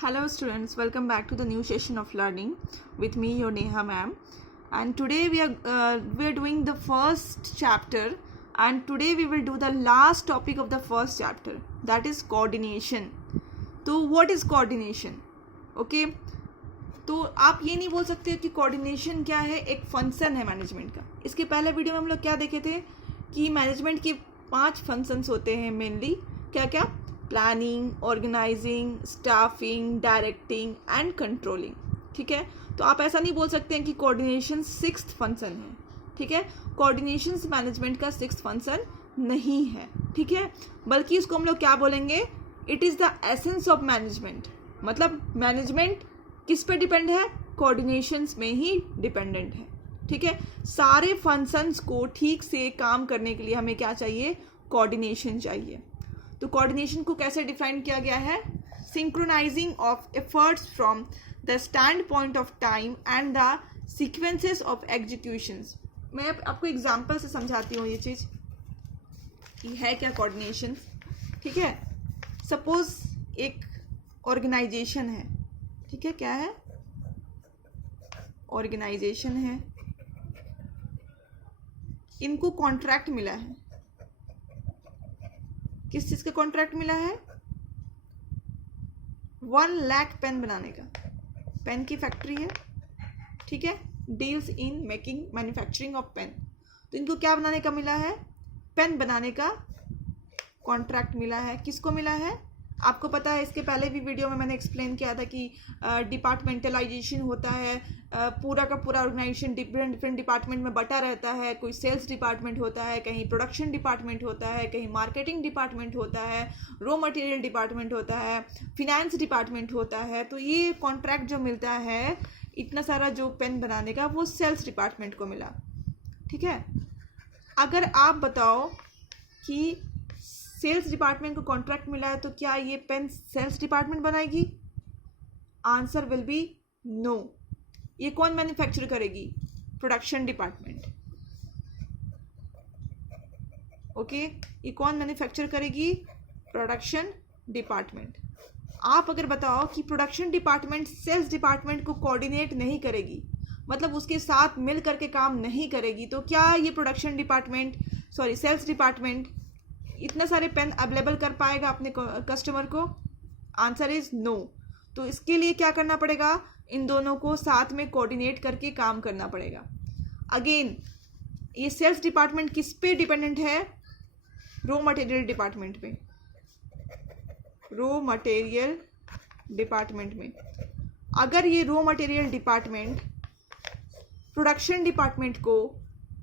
Hello students, welcome back to the new session of learning with me, your Neha ma'am. And today we are doing the first chapter, and today we will do the last topic of the first chapter, that is coordination. तो what is coordination? Okay, तो आप ये नहीं बोल सकते कि coordination क्या है, एक फंक्शन है मैनेजमेंट का. इसके पहले वीडियो में हम लोग क्या देखे थे कि मैनेजमेंट के 5 फंक्शंस होते हैं मेनली. क्या क्या? Planning, organising, staffing, directing and controlling. ठीक है, तो आप ऐसा नहीं बोल सकते हैं कि कोऑर्डिनेशन 6th फंक्शन है. ठीक है, कोऑर्डिनेशन मैनेजमेंट का 6th फंक्शन नहीं है. ठीक है, बल्कि इसको हम लोग क्या बोलेंगे, it is the essence of management. मतलब मैनेजमेंट किस पे डिपेंड है? कोऑर्डिनेशंस में ही डिपेंडेंट है. ठीक है, सारे फंक्शंस को ठीक से काम करने के लिए हमें क्या चाहिए? कोऑर्डिनेशन चाहिए. तो कोऑर्डिनेशन को कैसे डिफाइन किया गया है? Synchronising of efforts from the stand point of time and the sequences of executions. मैं आपको एग्जांपल से समझाती हूँ ये चीज़ कि है क्या कोऑर्डिनेशन. ठीक है, सपोज एक ऑर्गेनाइजेशन है. ठीक है, क्या है? ऑर्गेनाइजेशन है. इनको कॉन्ट्रैक्ट मिला है. किस चीज़ का कॉन्ट्रैक्ट मिला है? 1 लाख पेन बनाने का. पेन की फैक्ट्री है. ठीक है, deals in making manufacturing of pen. तो इनको क्या बनाने का मिला है? पेन बनाने का कॉन्ट्रैक्ट मिला है. किसको मिला है? आपको पता है, इसके पहले भी वीडियो में मैंने एक्सप्लेन किया था कि डिपार्टमेंटलाइजेशन होता है. पूरा का पूरा ऑर्गेनाइजेशन डिफरेंट डिफरेंट डिपार्टमेंट में बटा रहता है. कोई सेल्स डिपार्टमेंट होता है, कहीं प्रोडक्शन डिपार्टमेंट होता है, कहीं मार्केटिंग डिपार्टमेंट होता है, रॉ मटेरियल डिपार्टमेंट होता है, फिनेंस डिपार्टमेंट होता है. तो ये कॉन्ट्रैक्ट जो मिलता है इतना सारा जो पेन बनाने का, वो सेल्स डिपार्टमेंट को मिला. ठीक है, अगर आप बताओ कि सेल्स डिपार्टमेंट को कॉन्ट्रैक्ट मिला है तो क्या ये पेन सेल्स डिपार्टमेंट बनाएगी? Answer will be no. ये कौन मैन्युफैक्चर करेगी? Production department. ओके, ये कौन मैन्युफैक्चर करेगी? Production department. आप अगर बताओ कि प्रोडक्शन डिपार्टमेंट सेल्स डिपार्टमेंट को कोऑर्डिनेट नहीं करेगी, मतलब उसके साथ मिल करके काम नहीं करेगी, तो क्या ये प्रोडक्शन डिपार्टमेंट सेल्स डिपार्टमेंट इतना सारे पेन अवेलेबल कर पाएगा अपने कस्टमर को? Answer is no. तो इसके लिए क्या करना पड़ेगा? इन दोनों को साथ में कोऑर्डिनेट करके काम करना पड़ेगा. अगेन, ये सेल्स डिपार्टमेंट किस पे डिपेंडेंट है? रॉ मटेरियल डिपार्टमेंट पे. रॉ मटेरियल डिपार्टमेंट में अगर ये raw material department production department को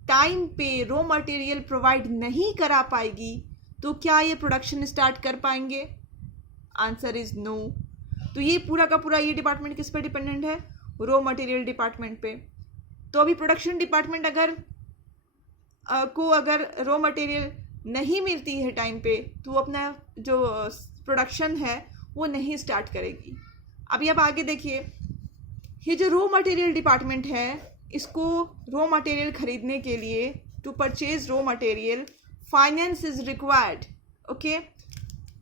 टाइम पे रॉ मटेरियल प्रोवाइड नहीं करा पाएगी, तो क्या ये प्रोडक्शन स्टार्ट कर पाएंगे? Answer is no. तो ये पूरा का पूरा ये डिपार्टमेंट किस पे डिपेंडेंट है? रॉ मटेरियल डिपार्टमेंट पे. तो अभी प्रोडक्शन डिपार्टमेंट अगर रॉ मटेरियल नहीं मिलती है टाइम पे, तो अपना जो प्रोडक्शन है वो नहीं स्टार्ट करेगी. अभी अब आगे देखिए, ये जो रॉ मटेरियल डिपार्टमेंट है, इसको रॉ मटेरियल खरीदने के लिए, to purchase raw material, finance is required. Okay,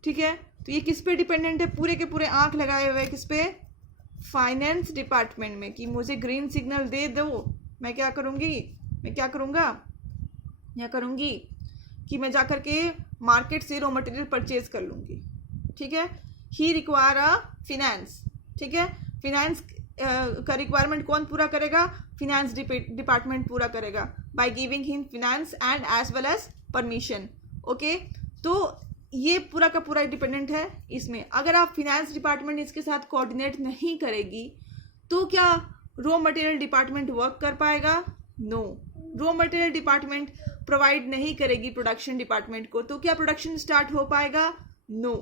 ठीक है, तो ये किस पे डिपेंडेंट है? पूरे के पूरे आंख लगाए हुए किस पे? फाइनेंस डिपार्टमेंट में, कि मुझे ग्रीन सिग्नल दे दो. मैं क्या करूँगी? मैं क्या करूँगी कि मैं जा कर के मार्केट से रॉ मटेरियल परचेज कर लूँगी. ठीक है, ही रिक्वायर अ फिनेंस. ठीक है, फिनेंस का रिक्वायरमेंट कौन पूरा करेगा? फिनेंस डिपार्टमेंट पूरा करेगा, by giving him finance and as well as permission. Okay, तो ये पूरा का पूरा डिपेंडेंट है इसमें. अगर आप फिनेंस डिपार्टमेंट इसके साथ कोऑर्डिनेट नहीं करेगी, तो क्या रॉ मटेरियल डिपार्टमेंट वर्क कर पाएगा? No. Raw material department provide नहीं करेगी प्रोडक्शन डिपार्टमेंट को, तो क्या प्रोडक्शन स्टार्ट हो पाएगा? नो.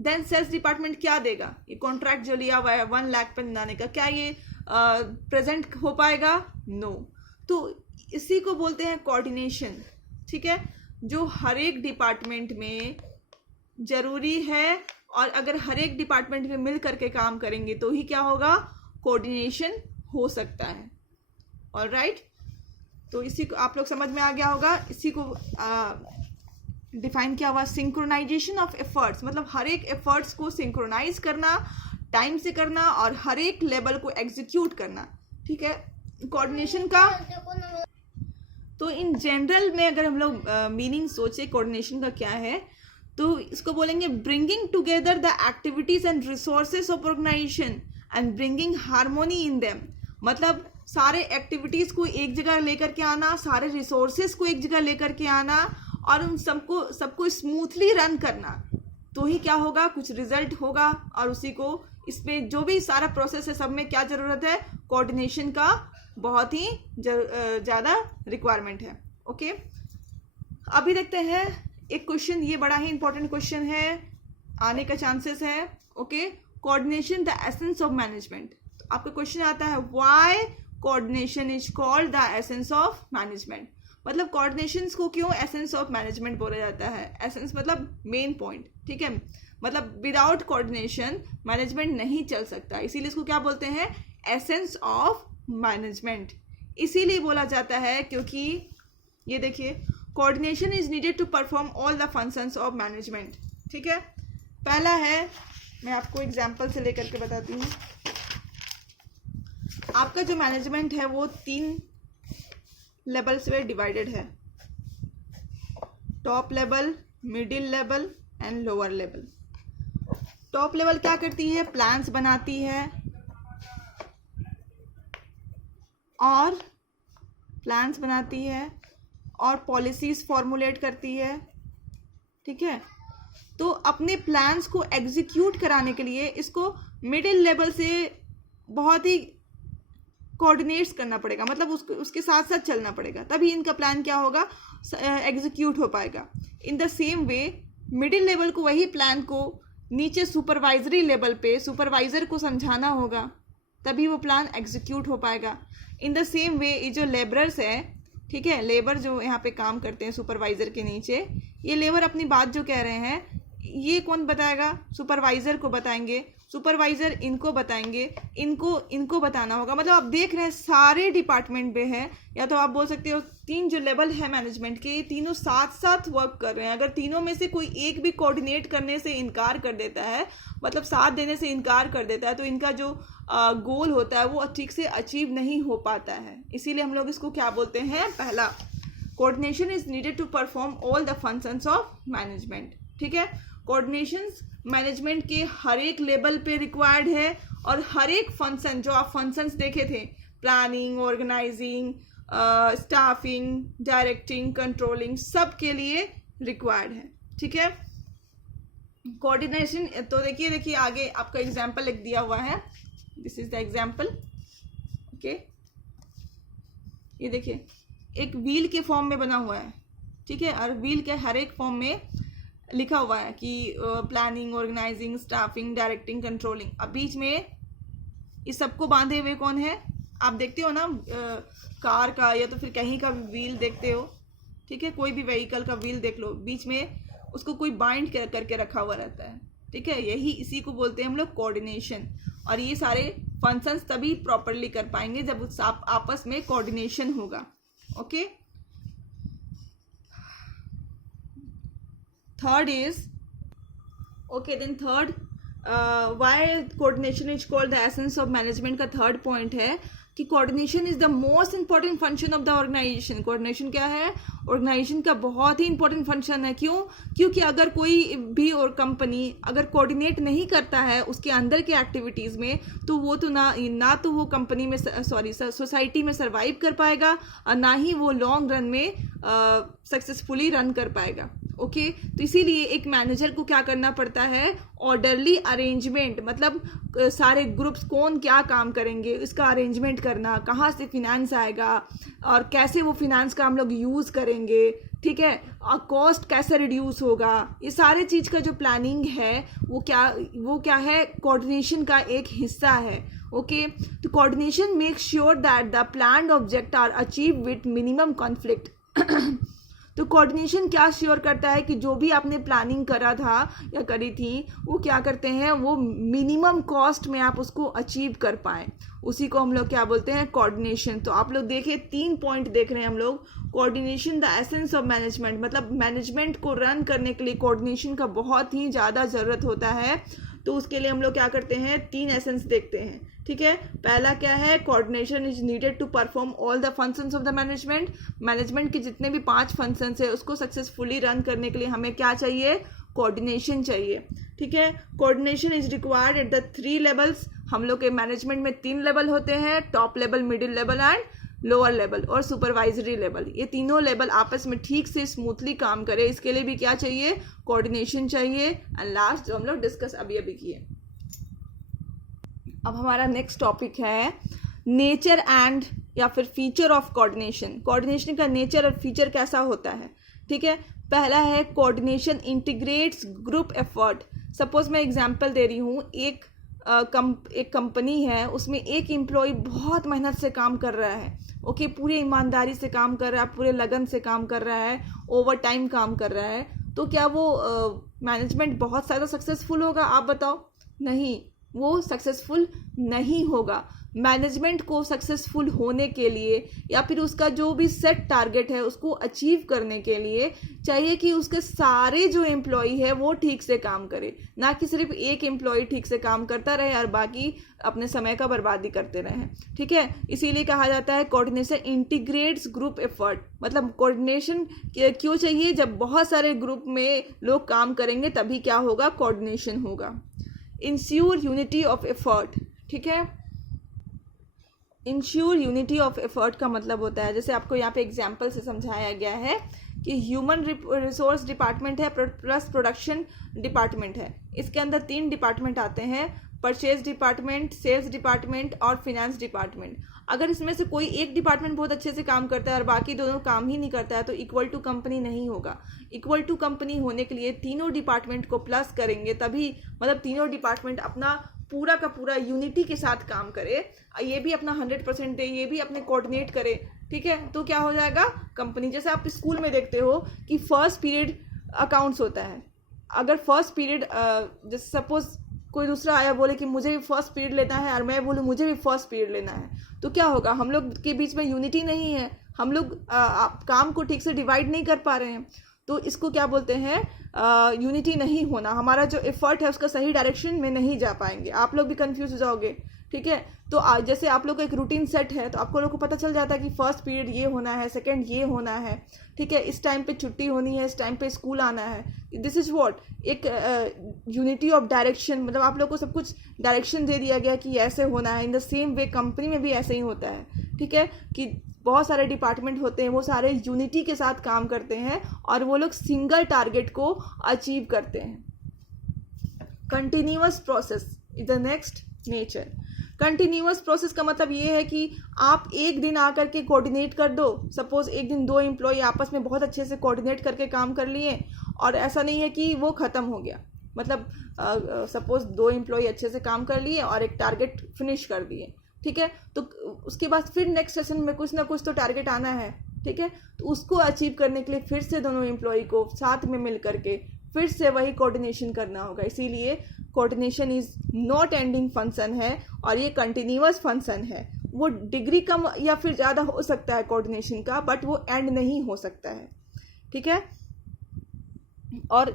देन सेल्स डिपार्टमेंट क्या देगा? ये कॉन्ट्रैक्ट जो लिया हुआ है 1 लाख पेन बनाने का, क्या ये प्रेजेंट हो पाएगा? नो. तो इसी को बोलते हैं कोऑर्डिनेशन. ठीक है, जो हर एक डिपार्टमेंट में जरूरी है, और अगर हर एक डिपार्टमेंट में मिल करके काम करेंगे तो ही क्या होगा? कोऑर्डिनेशन हो सकता है. ऑलराइट, तो इसी को आप लोग समझ में आ गया होगा. इसी को डिफाइन किया हुआ सिंक्रोनाइजेशन ऑफ एफर्ट्स, मतलब हर एक एफर्ट्स को सिंक्रोनाइज करना टाइम से करना और हर एक लेवल को एग्जीक्यूट करना, ठीक है। कोऑर्डिनेशन का तो इन जनरल में अगर हम लोग मीनिंग सोचे कोऑर्डिनेशन का क्या है, तो इसको बोलेंगे bringing together the activities and resources of organisation and bringing harmony in them. मतलब सारे एक्टिविटीज को एक जगह लेकर के आना, सारे रिसोर्सेज को एक जगह लेकर के आना और उन सबको स्मूथली रन करना, तो ही क्या होगा, कुछ रिजल्ट होगा। और उसी को इसमें जो भी सारा प्रोसेस है सब में क्या जरूरत है, कोऑर्डिनेशन का बहुत ही ज़्यादा रिक्वायरमेंट है। ओके, अभी देखते हैं एक क्वेश्चन, ये बड़ा ही इंपॉर्टेंट क्वेश्चन है, आने का चांसेस है। Okay, coordination the essence of management. तो आपका क्वेश्चन आता है why coordination is called the essence of management. मतलब कोऑर्डिनेशन को क्यों एसेंस ऑफ मैनेजमेंट बोला जाता है। एसेंस मतलब मेन पॉइंट, ठीक है। मतलब विदाउट कोऑर्डिनेशन मैनेजमेंट नहीं चल सकता, इसीलिए इसको क्या बोलते हैं, एसेंस ऑफ मैनेजमेंट। इसीलिए बोला जाता है क्योंकि ये देखिए, coordination is needed to perform all the functions of management, ठीक है। पहला है, मैं आपको एग्जांपल से लेकर के बताती हूँ। आपका जो मैनेजमेंट है वो 3 लेवल्स में डिवाइडेड है, top level, middle level and lower level. Top level क्या करती है, प्लान्स बनाती है और पॉलिसीज फॉर्मुलेट करती है, ठीक है। तो अपने प्लान्स को एग्जीक्यूट कराने के लिए इसको मिडिल लेवल से बहुत ही कोऑर्डिनेट्स करना पड़ेगा, मतलब उसके साथ साथ चलना पड़ेगा, तभी इनका प्लान क्या होगा, एग्जीक्यूट हो पाएगा। In the same way middle level को वही प्लान को नीचे सुपरवाइजरी लेवल पे सुपरवाइजर को समझाना होगा, तभी वो प्लान एग्जीक्यूट हो पाएगा। इन द सेम वे ये जो लेबरर्स हैं, ठीक है, लेबर जो यहाँ पे काम करते हैं सुपरवाइजर के नीचे, ये लेबर अपनी बात जो कह रहे हैं ये कौन बताएगा, सुपरवाइजर को बताएंगे, सुपरवाइजर इनको बताएंगे, इनको बताना होगा। मतलब आप देख रहे हैं सारे डिपार्टमेंट में है, या तो आप बोल सकते हो 3 जो लेवल है मैनेजमेंट के, ये तीनों साथ साथ वर्क कर रहे हैं। अगर तीनों में से कोई एक भी कोऑर्डिनेट करने से इनकार कर देता है, मतलब साथ देने से इनकार कर देता है, तो इनका जो गोल होता है वो ठीक से अचीव नहीं हो पाता है। इसीलिए हम लोग इसको क्या बोलते हैं, पहला, coordination is needed to perform all the functions of management, ठीक है। कोऑर्डिनेशन मैनेजमेंट के हर एक लेवल पे रिक्वायर्ड है और हर एक फंक्शन, जो आप फंक्शंस देखे थे, planning, organising, staffing, directing, controlling, सब के लिए रिक्वायर्ड है, ठीक है। कोऑर्डिनेशन, तो देखिए आगे आपका एग्जाम्पल लिख दिया हुआ है, this is the example. Okay, ये देखिए एक व्हील के फॉर्म में बना हुआ है, ठीक है, और व्हील के हर एक फॉर्म में लिखा हुआ है कि planning, organising, staffing, directing, controlling. अब बीच में इस सबको बांधे हुए कौन है, आप देखते हो ना, कार का या तो फिर कहीं का व्हील देखते हो, ठीक है, कोई भी व्हीकल का व्हील देख लो, बीच में उसको कोई बाइंड करके रखा हुआ रहता है, ठीक है। यही इसी को बोलते हैं हम लोग कोऑर्डिनेशन। और ये सारे फंक्शंस तभी प्रॉपरली कर पाएंगे जब उस आपस में कोऑर्डिनेशन होगा। Okay, third is why coordination is called the essence of management का थर्ड पॉइंट है कि coordination is the most important function of the organisation. Coordination क्या है, ऑर्गेनाइजेशन का बहुत ही इंपॉर्टेंट फंक्शन है। क्यों? क्योंकि अगर कोई भी और कंपनी अगर कोऑर्डिनेट नहीं करता है उसके अंदर के एक्टिविटीज़ में, तो वो तो ना तो वो कंपनी में सोसाइटी में सर्वाइव कर पाएगा और ना ही वो लॉन्ग रन में सक्सेसफुली रन कर पाएगा। ओके, तो इसीलिए एक मैनेजर को क्या करना पड़ता है, ऑर्डरली अरेंजमेंट, मतलब सारे ग्रुप्स कौन क्या काम करेंगे इसका अरेंजमेंट करना, कहाँ से फिनेंस आएगा और कैसे वो फिनेंस का हम लोग यूज़ करेंगे, ठीक है, और कॉस्ट कैसे रिड्यूस होगा, ये सारे चीज़ का जो प्लानिंग है वो क्या है, कोऑर्डिनेशन का एक हिस्सा है। ओके, तो coordination make sure that the planned object are achieve with minimum conflict. तो कोऑर्डिनेशन क्या श्योर करता है कि जो भी आपने प्लानिंग करा था या करी थी वो क्या करते हैं, वो मिनिमम कॉस्ट में आप उसको अचीव कर पाएँ, उसी को हम लोग क्या बोलते हैं, कोऑर्डिनेशन। तो आप लोग देखिए 3 पॉइंट देख रहे हैं हम लोग। Coordination the essence of management, मतलब मैनेजमेंट को रन करने के लिए कोऑर्डिनेशन का बहुत ही ज़्यादा ज़रूरत होता है। तो उसके लिए हम लोग क्या करते हैं, 3 एसेंस देखते हैं, ठीक है। पहला क्या है, coordination is needed to perform all the functions of the management. Management के जितने भी 5 फंक्शंस है उसको सक्सेसफुली रन करने के लिए हमें क्या चाहिए, कोऑर्डिनेशन चाहिए, ठीक है। Coordination is required at the 3 levels. हम लोग के मैनेजमेंट में 3 लेवल होते हैं, top level, middle level and lower level और सुपरवाइजरी लेवल। ये तीनों लेवल आपस में ठीक से स्मूथली काम करे, इसके लिए भी क्या चाहिए, कोऑर्डिनेशन चाहिए। एंड लास्ट जो हम लोग डिस्कस अभी किए। अब हमारा नेक्स्ट टॉपिक है नेचर एंड या फिर फीचर ऑफ कोऑर्डिनेशन। कोऑर्डिनेशन का नेचर और फीचर कैसा होता है, ठीक है। पहला है coordination integrates group effort. Suppose मैं एग्जांपल दे रही हूँ, एक कंपनी है, उसमें एक एम्प्लॉय बहुत मेहनत से काम कर रहा है, ओके, पूरी ईमानदारी से काम कर रहा है, पूरे लगन से काम कर रहा है, ओवर टाइम काम कर रहा है, तो क्या वो मैनेजमेंट बहुत ज़्यादा सक्सेसफुल होगा, आप बताओ? नहीं, वो सक्सेसफुल नहीं होगा। मैनेजमेंट को सक्सेसफुल होने के लिए या फिर उसका जो भी सेट टारगेट है उसको अचीव करने के लिए चाहिए कि उसके सारे जो एम्प्लॉय है वो ठीक से काम करे, ना कि सिर्फ एक एम्प्लॉय ठीक से काम करता रहे और बाकी अपने समय का बर्बादी करते रहें, ठीक है। इसीलिए कहा जाता है कोऑर्डिनेशन इंटीग्रेट्स ग्रुप एफर्ट। मतलब कोऑर्डिनेशन क्यों चाहिए, जब बहुत सारे ग्रुप में लोग काम करेंगे तभी क्या होगा, कोऑर्डिनेशन होगा। इंश्योर यूनिटी ऑफ एफर्ट, ठीक है। इंश्योर यूनिटी ऑफ एफर्ट का मतलब होता है, जैसे आपको यहाँ पे एग्जाम्पल से समझाया गया है कि ह्यूमन रिसोर्स डिपार्टमेंट है प्लस प्रोडक्शन डिपार्टमेंट है। इसके अंदर 3 डिपार्टमेंट आते हैं, परचेज डिपार्टमेंट, सेल्स डिपार्टमेंट और फिनेंस डिपार्टमेंट। अगर इसमें से कोई एक डिपार्टमेंट बहुत अच्छे से काम करता है और बाकी दोनों काम ही नहीं करता है तो इक्वल टू कंपनी नहीं होगा। इक्वल टू कंपनी होने के लिए तीनों डिपार्टमेंट को प्लस करेंगे तभी, मतलब तीनों डिपार्टमेंट अपना पूरा का पूरा यूनिटी के साथ काम करे, ये भी अपना 100% दे, ये भी अपने कोऑर्डिनेट करे, ठीक है, तो क्या हो जाएगा कंपनी। जैसे आप स्कूल में देखते हो कि फर्स्ट पीरियड अकाउंट्स होता है, अगर फर्स्ट पीरियड जैसे सपोज कोई दूसरा आया बोले कि मुझे भी फर्स्ट पीरियड लेना है और मैं बोलूँ मुझे भी फर्स्ट पीरियड लेना है, तो क्या होगा, हम लोग के बीच में यूनिटी नहीं है, हम लोग काम को ठीक से डिवाइड नहीं कर पा रहे हैं, तो इसको क्या बोलते हैं, यूनिटी नहीं होना। हमारा जो एफर्ट है उसका सही डायरेक्शन में नहीं जा पाएंगे, आप लोग भी कंफ्यूज हो जाओगे, ठीक है। तो जैसे आप लोग का एक रूटीन सेट है तो आपको लोग को पता चल जाता है कि फर्स्ट पीरियड ये होना है, सेकंड ये होना है, ठीक है, इस टाइम पे छुट्टी होनी है, इस टाइम पे स्कूल आना है। दिस इज व्हाट एक यूनिटी ऑफ डायरेक्शन, मतलब आप लोग को सब कुछ डायरेक्शन दे दिया गया कि ऐसे होना है। In the same way company में भी ऐसे ही होता है, ठीक है, कि बहुत सारे डिपार्टमेंट होते हैं, वो सारे यूनिटी के साथ काम करते हैं और वो लोग सिंगल टारगेट को अचीव करते हैं। Continuous process is the next nature. Continuous process का मतलब ये है कि आप एक दिन आकर के कोऑर्डिनेट कर दो, सपोज एक दिन 2 एम्प्लॉय आपस में बहुत अच्छे से कोऑर्डिनेट करके काम कर लिए और ऐसा नहीं है कि वो ख़त्म हो गया, मतलब सपोज 2 एम्प्लॉय अच्छे से काम कर लिए और एक टारगेट फिनिश कर दिए, ठीक है, तो उसके बाद फिर नेक्स्ट सेशन में कुछ ना कुछ तो टारगेट आना है, ठीक है, तो उसको अचीव करने के लिए फिर से दोनों एम्प्लॉय को साथ में मिल करके फिर से वही कोऑर्डिनेशन करना होगा। इसीलिए coordination is not ending function है और ये कंटिन्यूअस फंक्शन है। वो डिग्री कम या फिर ज़्यादा हो सकता है कोऑर्डिनेशन का, बट वो एंड नहीं हो सकता है, ठीक है। और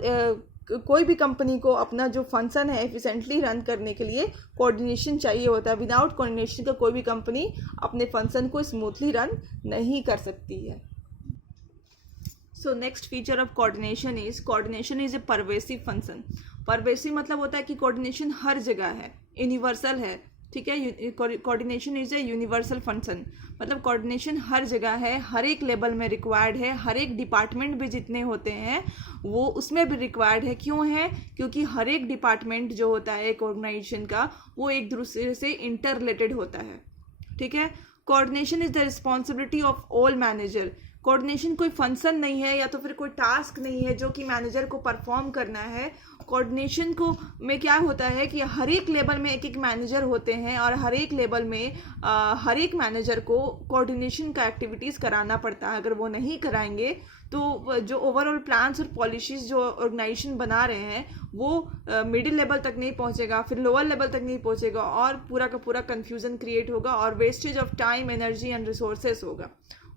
कोई भी कंपनी को अपना जो फंक्शन है एफिशिएंटली रन करने के लिए कोऑर्डिनेशन चाहिए होता है। विदाउट कोऑर्डिनेशन का कोई भी कंपनी अपने फंक्शन को स्मूथली रन नहीं कर सकती है। So next feature of coordination is a pervasive function. Pervasive मतलब होता है कि कोऑर्डिनेशन हर जगह है, यूनिवर्सल है, ठीक है। Coordination is a universal function, मतलब कोऑर्डिनेशन हर जगह है, हर एक लेवल में रिक्वायर्ड है, हर एक डिपार्टमेंट भी जितने होते हैं वो उसमें भी रिक्वायर्ड है। क्यों है, क्योंकि हर एक डिपार्टमेंट जो होता है एक ऑर्गेनाइजेशन का वो एक दूसरे से इंटर रिलेटेड होता है, ठीक है। Coordination is the responsibility of all manager. Coordination कोई फंक्शन नहीं है या तो फिर कोई टास्क नहीं है जो कि मैनेजर को परफॉर्म करना है। कोऑर्डिनेशन को में क्या होता है कि हर एक लेवल में एक एक मैनेजर होते हैं और हर एक लेवल में हर एक मैनेजर को कोऑर्डिनेशन का एक्टिविटीज़ कराना पड़ता है। अगर वो नहीं कराएंगे तो जो ओवरऑल प्लान्स और पॉलिसीज जो ऑर्गेनाइजेशन बना रहे हैं वो मिडिल लेवल तक नहीं पहुंचेगा, फिर लोअर लेवल तक नहीं पहुंचेगा और पूरा का पूरा कन्फ्यूजन क्रिएट होगा और wastage of time, energy and resources होगा।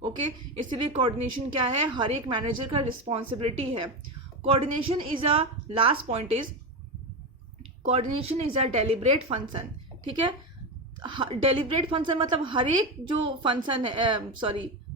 ओके, इसलिए कोऑर्डिनेशन क्या है, हर एक मैनेजर का रिस्पॉन्सिबिलिटी है। Coordination is a last point is coordination is a deliberate function, ठीक है। डेलिब्रेट फंक्शन मतलब हर एक जो फंक्शन है,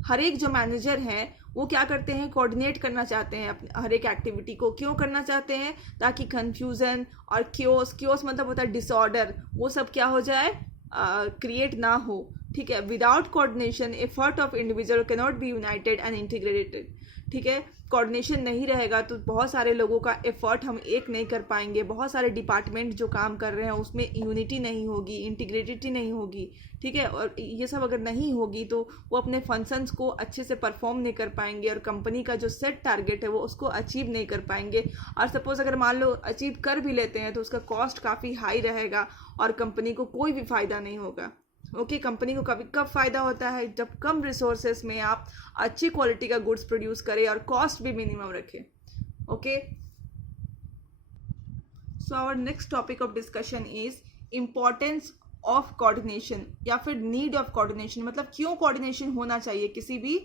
हर एक जो मैनेजर हैं वो क्या करते हैं, कोऑर्डिनेट करना चाहते हैं अपने हर एक एक्टिविटी को। क्यों करना चाहते हैं? ताकि कंफ्यूजन और क्योस मतलब होता है डिसऑर्डर, वो सब क्या हो जाए, क्रिएट ना हो, ठीक है। Without coordination effort of individual can not be united and integrated, ठीक है। कोऑर्डिनेशन नहीं रहेगा तो बहुत सारे लोगों का एफर्ट हम एक नहीं कर पाएंगे, बहुत सारे डिपार्टमेंट जो काम कर रहे हैं उसमें यूनिटी नहीं होगी, इंटीग्रेटिविटी नहीं होगी, ठीक है। और ये सब अगर नहीं होगी तो वो अपने फंक्शंस को अच्छे से परफॉर्म नहीं कर पाएंगे और कंपनी का जो सेट टारगेट है वो उसको अचीव नहीं कर पाएंगे। और सपोज अगर मान लो अचीव कर भी लेते हैं तो उसका कॉस्ट काफ़ी हाई रहेगा और कंपनी को कोई भी फ़ायदा नहीं होगा। ओके, कंपनी को कभी कब फ़ायदा होता है? जब कम रिसोर्सेस में आप अच्छी क्वालिटी का गुड्स प्रोड्यूस करें और कॉस्ट भी मिनिमम रखें। Okay, so our next topic of discussion is importance of coordination या फिर नीड ऑफ कोऑर्डिनेशन, मतलब क्यों कोऑर्डिनेशन होना चाहिए किसी भी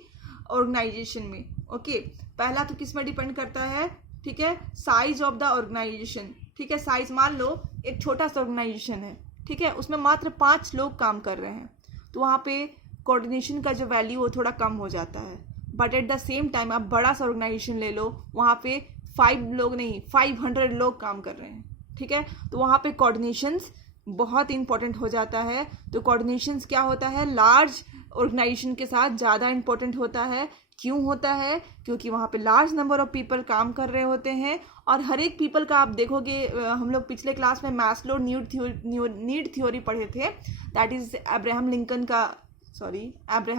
ऑर्गेनाइजेशन में। ओके, पहला तो किस में डिपेंड करता है, ठीक है, साइज ऑफ द ऑर्गेनाइजेशन, ठीक है। साइज, मान लो एक छोटा सा ऑर्गेनाइजेशन है, ठीक है, उसमें मात्र 5 लोग काम कर रहे हैं तो वहाँ पे कोऑर्डिनेशन का जो वैल्यू वो थोड़ा कम हो जाता है। But at the same time आप बड़ा सा ऑर्गेनाइजेशन ले लो, वहाँ पे 5 लोग नहीं 500 लोग काम कर रहे हैं, ठीक है, तो वहाँ पे कोऑर्डिनेशंस बहुत इंपॉर्टेंट हो जाता है। तो कोऑर्डिनेशंस क्या होता है, लार्ज ऑर्गेनाइजेशन के साथ ज़्यादा इंपॉर्टेंट होता है। क्यों होता है? क्योंकि वहाँ पे लार्ज नंबर ऑफ पीपल काम कर रहे होते हैं और हर एक पीपल का आप देखोगे, हम लोग पिछले क्लास में मैस्लो नीड थ्योरी पढ़े थे, दैट इज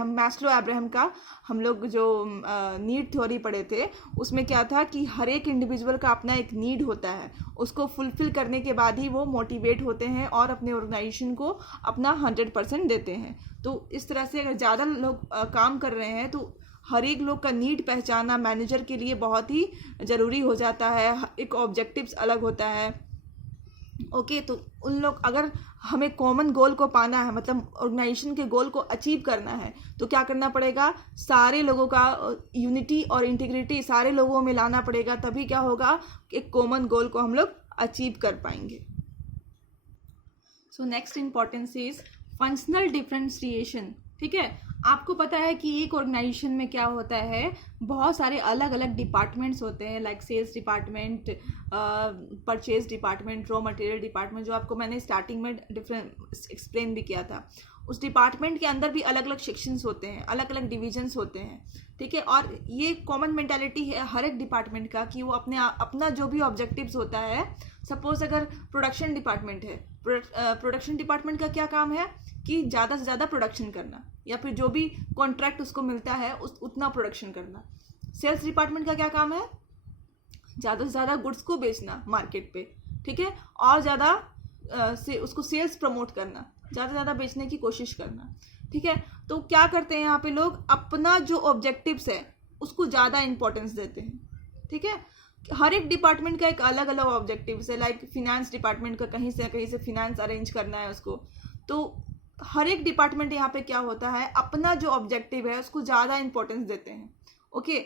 मैस्लो का हम लोग जो नीड थ्योरी पढ़े थे उसमें क्या था कि हर एक इंडिविजुअल का अपना एक नीड होता है, उसको फुलफिल करने के बाद ही वो मोटिवेट होते हैं और अपने ऑर्गेनाइजेशन को अपना 100% देते हैं। तो इस तरह से अगर ज़्यादा लोग काम कर रहे हैं तो हर एक लोग का नीड पहचानना मैनेजर के लिए बहुत ही ज़रूरी हो जाता है। एक ऑब्जेक्टिव्स अलग होता है। ओके, तो उन लोग, अगर हमें कॉमन गोल को पाना है, मतलब ऑर्गेनाइजेशन के गोल को अचीव करना है, तो क्या करना पड़ेगा, सारे लोगों का यूनिटी और इंटीग्रिटी सारे लोगों में लाना पड़ेगा, तभी क्या होगा, एक कॉमन गोल को हम लोग अचीव कर पाएंगे। So next importance is functional differentiation, ठीक है। आपको पता है कि एक ऑर्गेनाइजेशन में क्या होता है, बहुत सारे अलग अलग डिपार्टमेंट्स होते हैं, like sales department, purchase department, raw material department, जो आपको मैंने स्टार्टिंग में एक्सप्लेन भी किया था। उस डिपार्टमेंट के अंदर भी अलग अलग सेक्शंस होते हैं, अलग अलग डिविजन्स होते हैं, ठीक है। और ये कॉमन मेंटालिटी है हर एक डिपार्टमेंट का कि वो अपना जो भी ऑब्जेक्टिव्स होता है, सपोज अगर प्रोडक्शन डिपार्टमेंट है, प्रोडक्शन डिपार्टमेंट का क्या काम है कि ज़्यादा से ज़्यादा प्रोडक्शन करना, या फिर जो भी कॉन्ट्रैक्ट उसको मिलता है उतना प्रोडक्शन करना। सेल्स डिपार्टमेंट का क्या काम है, ज़्यादा से ज़्यादा गुड्स को बेचना मार्केट पे, ठीक है, और ज़्यादा से उसको सेल्स प्रमोट करना, ज़्यादा से ज़्यादा बेचने की कोशिश करना, ठीक है। तो क्या करते हैं यहाँ पे लोग, अपना जो ऑब्जेक्टिव्स है उसको ज़्यादा इंपॉर्टेंस देते हैं, ठीक है। हर एक डिपार्टमेंट का एक अलग अलग ऑब्जेक्टिव्स है, लाइक फिनेंस डिपार्टमेंट का कहीं से फिनेंस अरेंज करना है उसको। तो हर एक डिपार्टमेंट यहाँ पे क्या होता है, अपना जो ऑब्जेक्टिव है उसको ज़्यादा इंपॉर्टेंस देते हैं। ओके,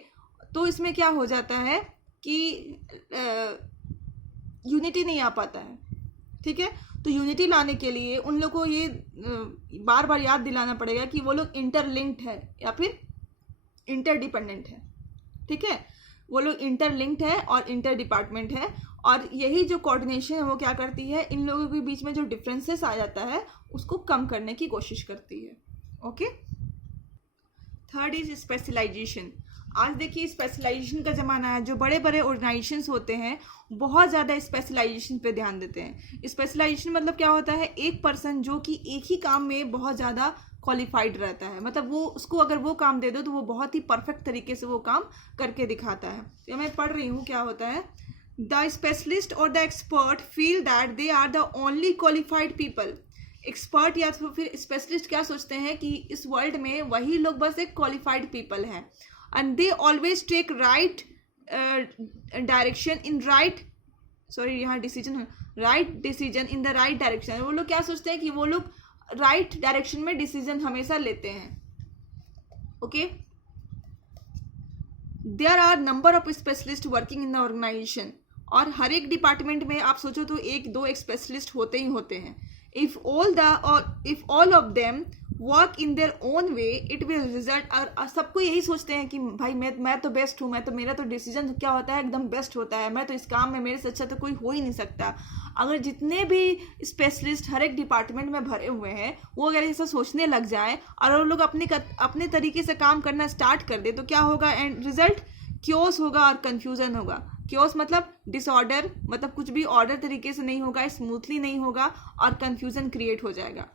तो इसमें क्या हो जाता है कि यूनिटी नहीं आ पाता है, ठीक है। तो यूनिटी लाने के लिए उन लोगों को ये बार बार याद दिलाना पड़ेगा कि वो लोग इंटरलिंक्ड है या फिर इंटरडिपेंडेंट है, ठीक है। वो लोग इंटरलिंक्ड है और इंटर डिपार्टमेंट है, और यही जो कोऑर्डिनेशन है वो क्या करती है, इन लोगों के बीच में जो डिफरेंसेस आ जाता है उसको कम करने की कोशिश करती है। Okay, third is specialisation. आज देखिए स्पेशलाइजेशन का ज़माना है। जो बड़े बड़े ऑर्गेनाइजेशंस होते हैं बहुत ज़्यादा स्पेशलाइजेशन पे ध्यान देते हैं। स्पेशलाइजेशन मतलब क्या होता है, एक पर्सन जो कि एक ही काम में बहुत ज़्यादा क्वालिफाइड रहता है, मतलब वो उसको अगर वो काम दे दो तो वो बहुत ही परफेक्ट तरीके से वो काम करके दिखाता है। तो मैं पढ़ रही हूँ क्या होता है, द स्पेशलिस्ट और the expert feel that they are the only qualified people. Expert या फिर स्पेशलिस्ट क्या सोचते हैं कि इस वर्ल्ड में वही लोग बस एक क्वालिफाइड पीपल हैं, and they always take right direction in right decision in the right direction. वो लोग क्या सोचते हैं कि वो लोग राइट डायरेक्शन में डिसीजन हमेशा लेते हैं। Okay, there are number of specialist working in the organisation. और हर एक डिपार्टमेंट में आप सोचो तो एक दो एक स्पेशलिस्ट होते ही होते हैं. If all of them work in their own way it will result. और सबको यही सोचते हैं कि भाई मैं तो बेस्ट हूँ, मेरा तो डिसीजन क्या होता है एकदम बेस्ट होता है, मैं तो इस काम में मेरे से अच्छा तो कोई हो ही नहीं सकता. अगर जितने भी स्पेशलिस्ट हर एक डिपार्टमेंट में भरे हुए हैं वो अगर ऐसा सोचने लग जाए और वो लोग अपने तरीके से काम करना स्टार्ट कर दे तो क्या होगा? एंड रिजल्ट क्योस होगा और कन्फ्यूज़न होगा. क्योस मतलब डिसऑर्डर, मतलब कुछ भी ऑर्डर तरीके से नहीं होगा, स्मूथली नहीं होगा और कन्फ्यूज़न क्रिएट हो जाएगा.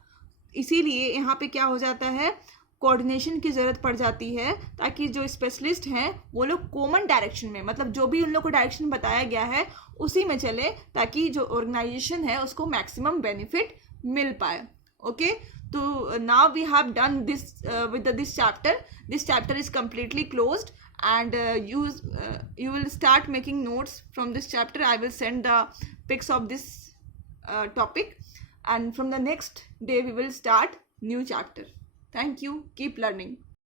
इसीलिए यहाँ पे क्या हो जाता है, कोऑर्डिनेशन की ज़रूरत पड़ जाती है ताकि जो स्पेशलिस्ट हैं वो लोग कॉमन डायरेक्शन में, मतलब जो भी उन लोग को डायरेक्शन बताया गया है उसी में चले ताकि जो ऑर्गेनाइजेशन है उसको मैक्सिमम बेनिफिट मिल पाए. ओके, तो now we have done this with this chapter. This chapter is completely closed and you will start making notes from this chapter. I will send the pics of this topic, and from the next day we will start new chapter. Thank you. Keep learning.